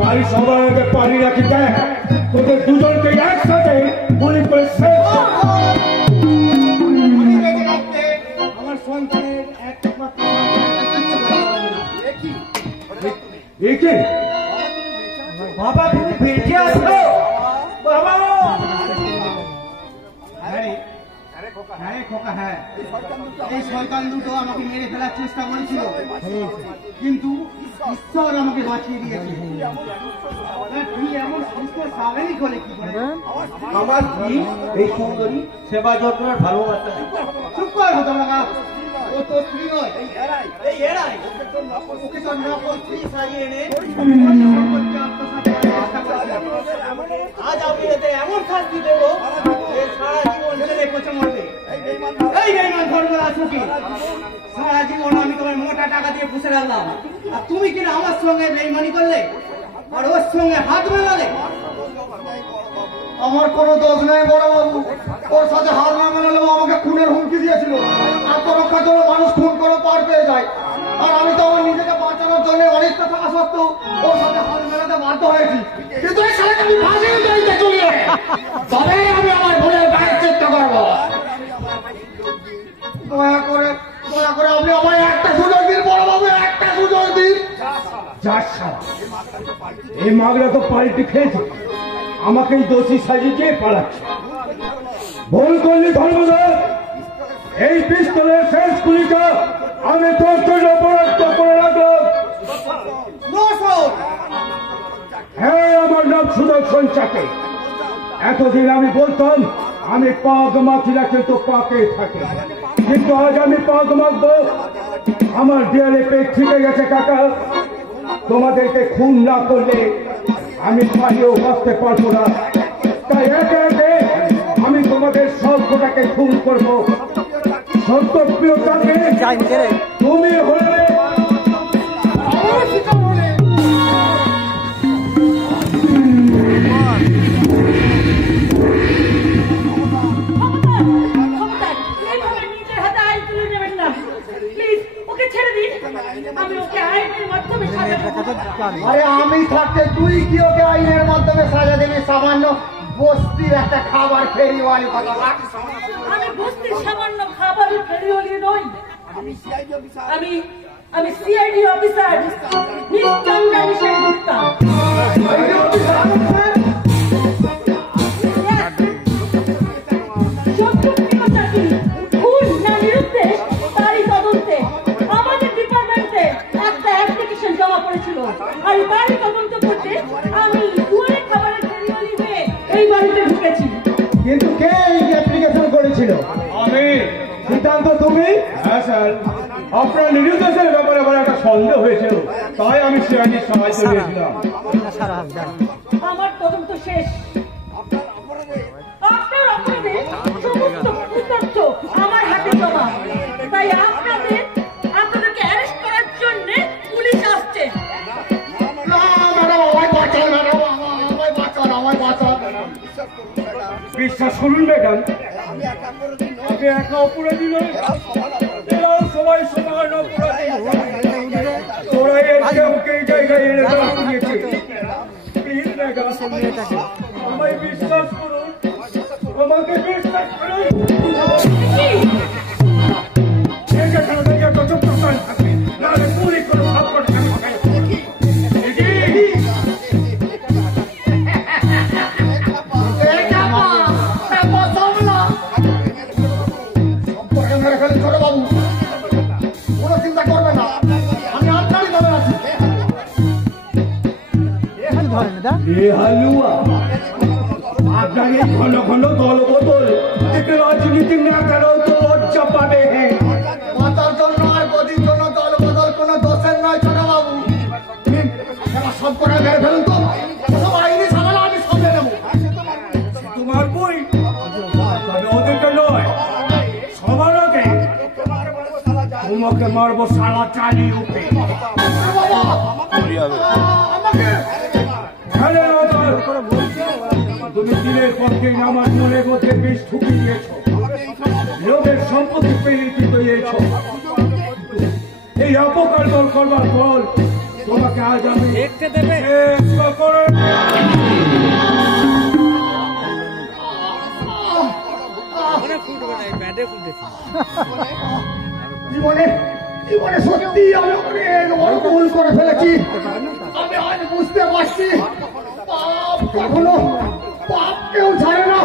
বাড়ি সবার আগে পানি রাখি দেয় তোদের দুজনকে একসাথে গুলি করে শেষ আমার সন্তানের একমাত্র বাবা তুমি বেঁচে আছো বাবা হ্যাঁ খোকা হ্যাঁ এই শয়তান দুটো আমাকে মেরে ফেলার চেষ্টা করেছিল কিন্তু ঈশ্বর আমাকে বাঁচিয়ে দিয়েছে তুই এমন সুস্থ স্বাভাবিক হলে কি করে আমার স্ত্রী এই সুন্দরী সেবা যত্ন আর ভালোবাসা চুপ কর তোমরা ও তো স্ত্রী নয় এই এরাই ওকে তো নকল স্ত্রী সাজিয়ে এনে আজ আমি এতে এমন শাস্তি দেবো যে সারা জীবন ছেলে পচে মরবে এই বেঈমান ধর্মরা সুখী সারা জীবন আমি তোমার মোটা টাকা দিয়ে পুষে রাখলাম আর তুমি কিনা আমার সঙ্গে বেঈমানি করলে আর ওর সঙ্গে হাত মেলালে আমার কোনো দোষ নেই বড় বাবু ওর সাথে হাত না মেলালেও আমাকে খুনের হুমকি দিয়েছিল আত্মরক্ষার জন্য মানুষ খুন করে পার পেয়ে যায় আর আমি তো আমার নিজেকে বাঁচানোর জন্য অনেকটা থাকা সত্ত্বেও ওর সাথে হাত মেলাতে বাধ্য হয়েছি কিন্তু এই সাথে আমি ফাঁসিয়ে দিতে চলে তবে আমি আমার ভুলের প্রায়শ্চিত্ত করবো দয়া করে আপনি আমায় একটা সুযোগ দিন বড় বাবু একটা সুযোগ দিন এই মাগরা তো পাল্টি খেয়েছে আমাকেই দোষী সাজিয়ে দিয়ে পালাচ্ছে ভুল করলি ধর্মদাস এই পিস্তলের শেষ গুলিটা আমি তোর জন্য বরাদ্দ করে রাখলাম হ্যাঁ আমার নাম সুদর্শন চাকে এতদিন আমি বলতাম আমি পাগ মাখি রাখে তো পাকে থাকে কিন্তু আজ আমি পাগ মাখবো আমার দেয়ালে পেট ঠিকে গেছে কাকা তোমাদেরকে খুন না করলে আমি পালিয়েও বাঁচতে পারবো না তাই একে একে আমি তোমাদের সবটাকে খুন করবো সত্য প্রিয়তাকে তুমি হলে আরে আমি থাকতে তুই কি ওকে আইনের মাধ্যমে সাজা দেবি সামান্য বস্তির একটা খাবার ফেরিওয়ালি কথা আমি বস্তির সামান্য খাবার ফেরিওয়ালি নই আমি সিআইডি অফিসার নিশ্চন্দ্রা মিশন গুপ্তা আর বাড়ি তদন্ত করতে আমি দুয়ারে খাবারের ফেরিওয়ালি হয়ে এই বাড়িতে ঢুকেছি কিন্তু কে এই অ্যাপ্লিকেশন করেছিল আমি সিদ্ধান্ত তুমি হ্যাঁ স্যার আপনার নিরুদ্দেশের ব্যাপারে আমার একটা সন্দেহ হয়েছিল তাই আমি সিআইডির সাহায্য নিয়েছিলাম আমার তদন্ত শেষ আপনার অপরাধে সমস্ত তথ্য আমার হাতে জমা তাই আপনাদেরকে অ্যারেস্ট করার জন্য পুলিশ আসছে বিশ্বাস করুন ম্যাডাম আমি একা অপরাধী নই এরাও সবাই সমান অপরাধী তোরা ওকে এই জায়গায় এনে দিয়েছে প্লিজ ম্যাডাম আমায় বিশ্বাস করুন আমাকে বিশ্বাস করুন পুলিশ কোনো সাপোর্ট আপনার এই ঘন ঘন দল বদল রাজনীতি নেতারাও তো লজ্জা পাবে মাতার জন্য আর গদির জন্য দল বদল কোন দোষের নয় ছোট বাবু সব করে মেরে ফেলুন তো সব আইনি ঝামেলা আমি সামনে নেবো তোমার বই তবে ওদেরকে নয় সবার আগে তোমাকে মারবো সারা চালিয়ে উঠে তুমি দিনের পক্ষে আমার মনের মধ্যে বেশ ঢুকে দিয়েছ লোকের সম্পত্তি পেরিয়ে দিয়েছ এই অপকর্ম করবার ফল তোমাকে আজ আমি দেখতে দেবে শেষ করে অনেক ফুটবে না, এই প্যান্টে ফুটেছে। জীবনে জীবনে সত্যি আমি অনেক বড় ভুল করে ফেলেছি। আমি আজ বুঝতে পারছি পাপ কখনো পাপ কেউ ছাড়ে না।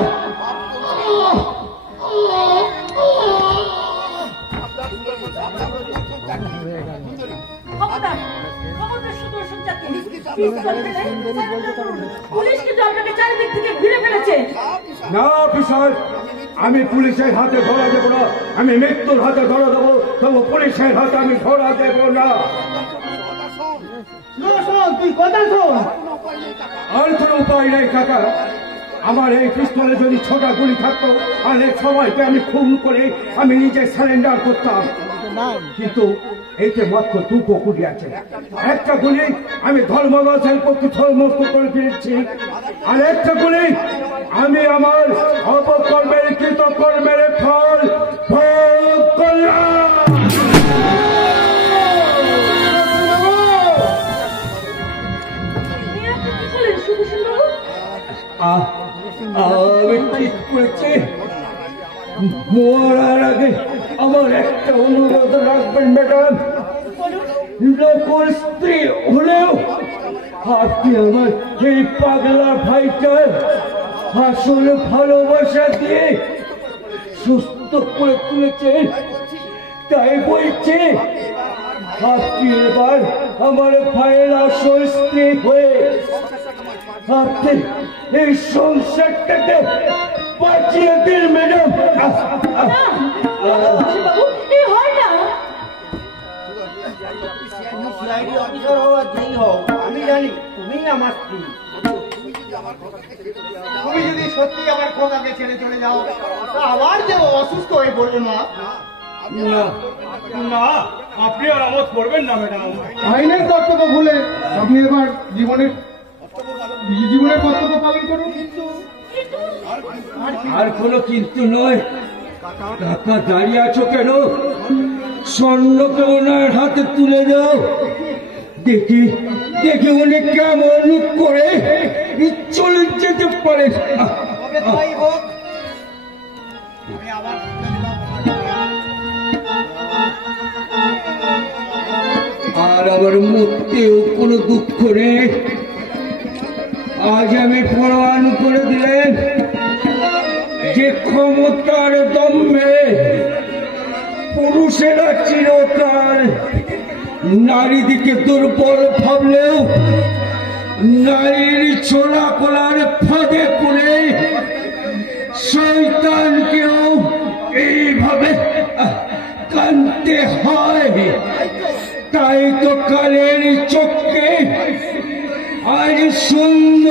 খবরদার, খবরদার সুদর্শন চাকরি। পিস্তল ফেলে সারেন্ডার করুন। পুলিশ কিন্তু আপনাকে চারিদিক থেকে ঘিরে ফেলেছে। না অফিসার, আমি পুলিশের হাতে ধরা দেবো না। আমি মৃত্যুর হাতে ধরা দেবো, তবু পুলিশের হাতে আমি ধরা দেবো না। তুই কথা শোন। আর কোনো উপায় নেই কাকা। আমার এই পিস্তলে যদি ছোটা গুলি থাকতো, তাহলে সবাইকে আমি খুন করে আমি নিজে সারেন্ডার করতাম। কিন্তু এইতে মাত্র দুটো গুলি আছে। একটা গুলি আমি ধর্মদাসের প্রতি ধর্মস্থ করে ফিরেছি, আর একটা গুলি আমি আমার অপকর্মের কৃতকর্মের ফল ভোগ করলাম। এই আপনি কি বলেন সুদর্শন বাবু? আমি ঠিক করেছি। মরার আগে আমার একটা অনুরোধ রাখবেন ম্যাডাম। লোকর স্ত্রী হলেও আপনি আমার এই পাগলা ভাইটার আসল ভালোবাসা দিয়ে সুস্থ করে তুলেছেন। তাই বলছে আপনি এবার আমার ভাইয়ের আসল স্ত্রী হয়ে আপনি এই সংসারটাকে বাঁচিয়ে দিন ম্যাডাম। না, সুদর্শন বাবু, এই হয় না। সিআইডি অফিসার হও আর যেই হও, আমি জানি তুমি আমার স্ত্রী। তুমি যদি সত্যি আমার খোকাকে ছেড়ে চলে যাও, তা আবার যে অসুস্থ হয়ে পড়বে মা। না না, আপনি আর আমোদ করবেন না ম্যাডাম। আইনের কর্তব্য ভুলে আপনি এবার জীবনের কর্তব্য পালন করুন। আর কোনো কিন্তু নয়। কাকা দাঁড়িয়ে আছো কেন? স্বর্ণকে ওনার হাতে তুলে দাও। দেখি দেখি উনি কেমন করে চলে যেতে পারে। আর আমার মধ্যেও কোনো দুঃখ নেই। আজ আমি প্রমাণ করে দিলেন যে ক্ষমতার দম্ভে পুরুষেরা চিরকাল নারীদিকে দুর্বল ভাবলেও নারীর ছোলা কোলার ফাঁদে করে শয়তানকেও এইভাবে কানতে হয়। তাই তো কালের চোখে আজ সুন্দর